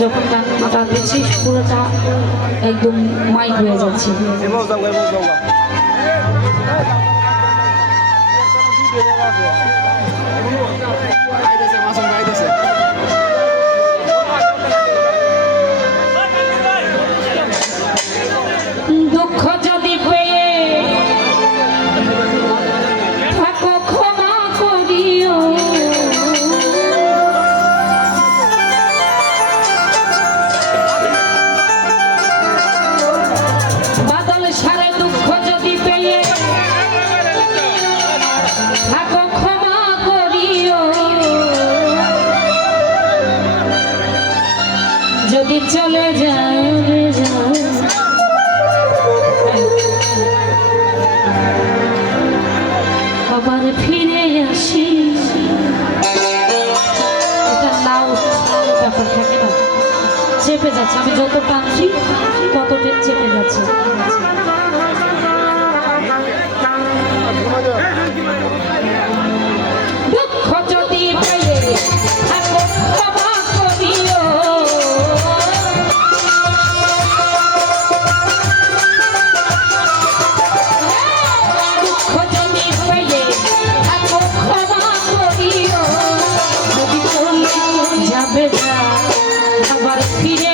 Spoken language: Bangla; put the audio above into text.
যখন গান দিচ্ছি পুরোটা একদম মাইক হয়ে যাচ্ছে। আইতেছে মাসুম আইতেছে চেপে যাচ্ছে। আমি যত টানছি তত চেপে যাচ্ছে। আবার ফিরে